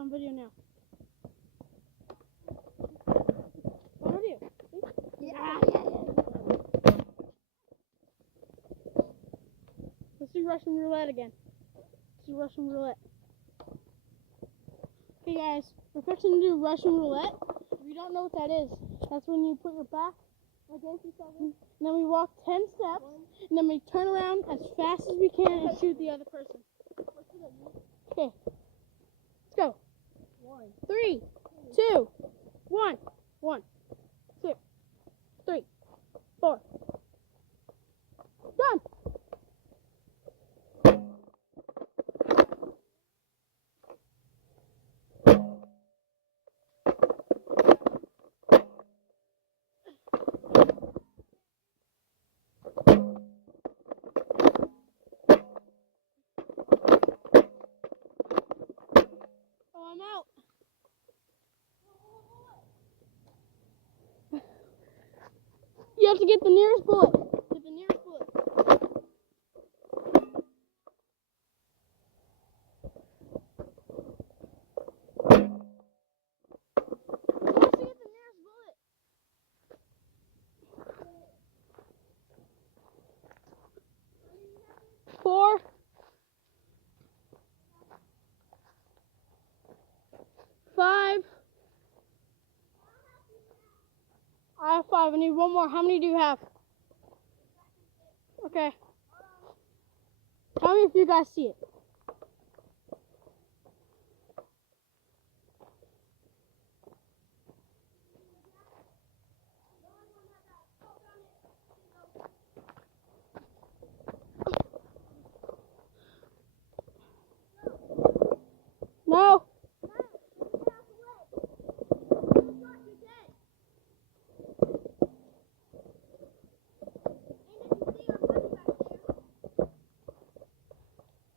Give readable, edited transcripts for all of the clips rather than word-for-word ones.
on video now. On video. See? Yeah. Let's do Russian roulette again. Let's do Russian roulette. Okay, guys, we're fixing to do Russian roulette. If you don't know what that is, that's when you put your back against each other, and then we walk 10 steps, and then we turn around as fast as we can and shoot the other person. Okay, let's go. 3, 2, 1. 1, 2, 3, 4. Done. Oh, I'm out. You have to get the nearest bullet. Get the nearest bullet. You have to get the nearest bullet. 4. 5. I have 5. I need one more. How many do you have? Okay. Tell me if you guys see it. No.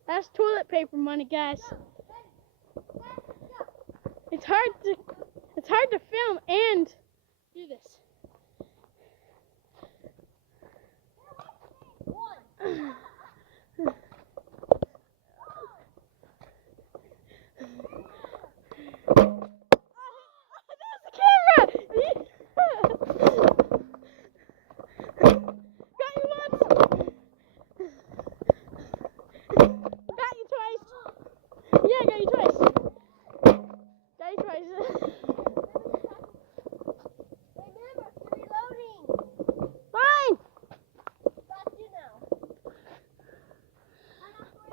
That's toilet paper money, guys. It's hard to film and do this.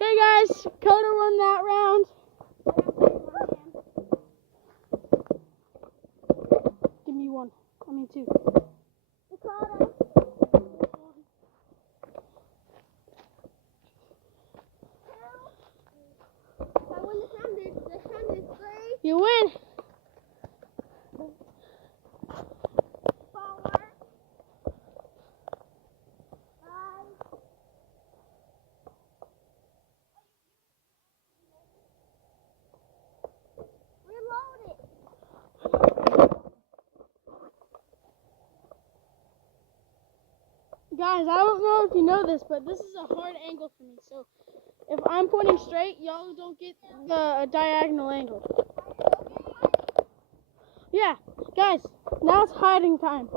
Okay, guys, Dakota won that round. Give me 1. I mean 2. Dakota. I win the 100. The 100 3. You win. 4. 5. Reload it. Guys, I don't know if you know this, but this is a hard angle for me. So if I'm pointing straight, y'all don't get the diagonal angle. Yeah, guys, now it's hiding time.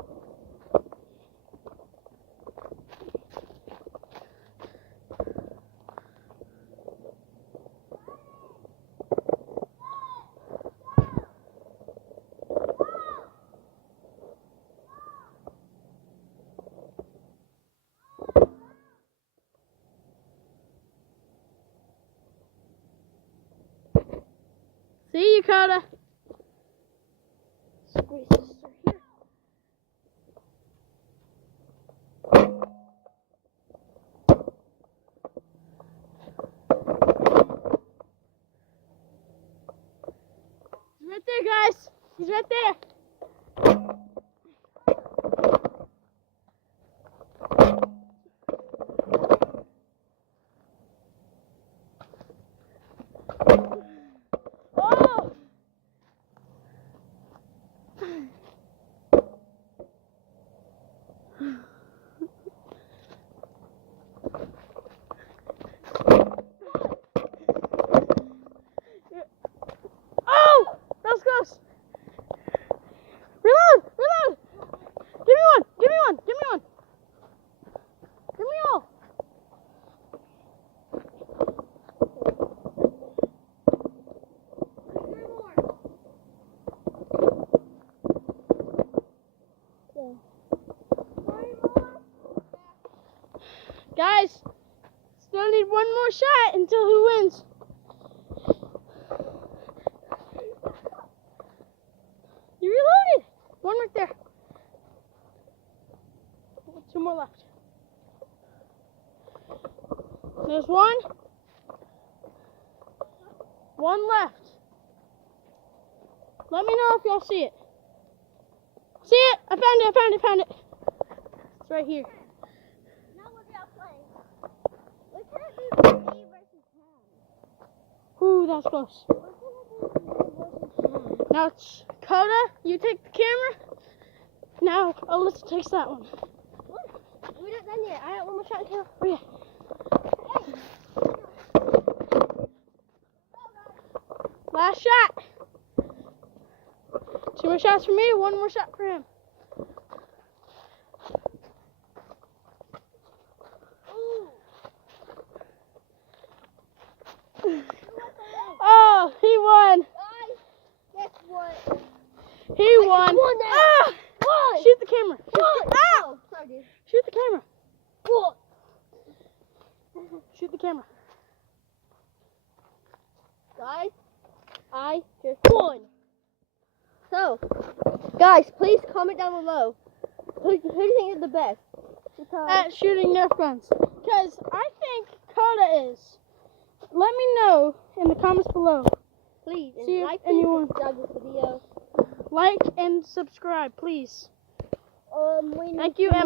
See you, Dakota. Squeeze this through here. He's right there, guys. He's right there. Oh! Guys, still need one more shot until who wins. You reloaded. One right there. Two more left. There's one. One left. Let me know if y'all see it. See it? I found it. It's right here. Now we're gonna play. We can't do 3 versus 10. Ooh, that was close. We're gonna do 3 versus 10. Now it's Dakota, you take the camera. Now Alyssa takes that one. We're not done yet. I got one more shot to Oh yeah. Last shot. 2 more shots for me, 1 more shot for him. Oh, he won. Guys, guess what? He won. won that. Ah! What? Shoot the camera. What? Ah! Oh, sorry, dude. Shoot the camera. What? Shoot the camera. Guys, I just won. So, guys, please comment down below. Who do you think is the best? Because At shooting Nerf guns. Because I think Dakota is. Let me know in the comments below. please, See if like anyone- and subscribe this video. Like and subscribe, please. We need Thank you.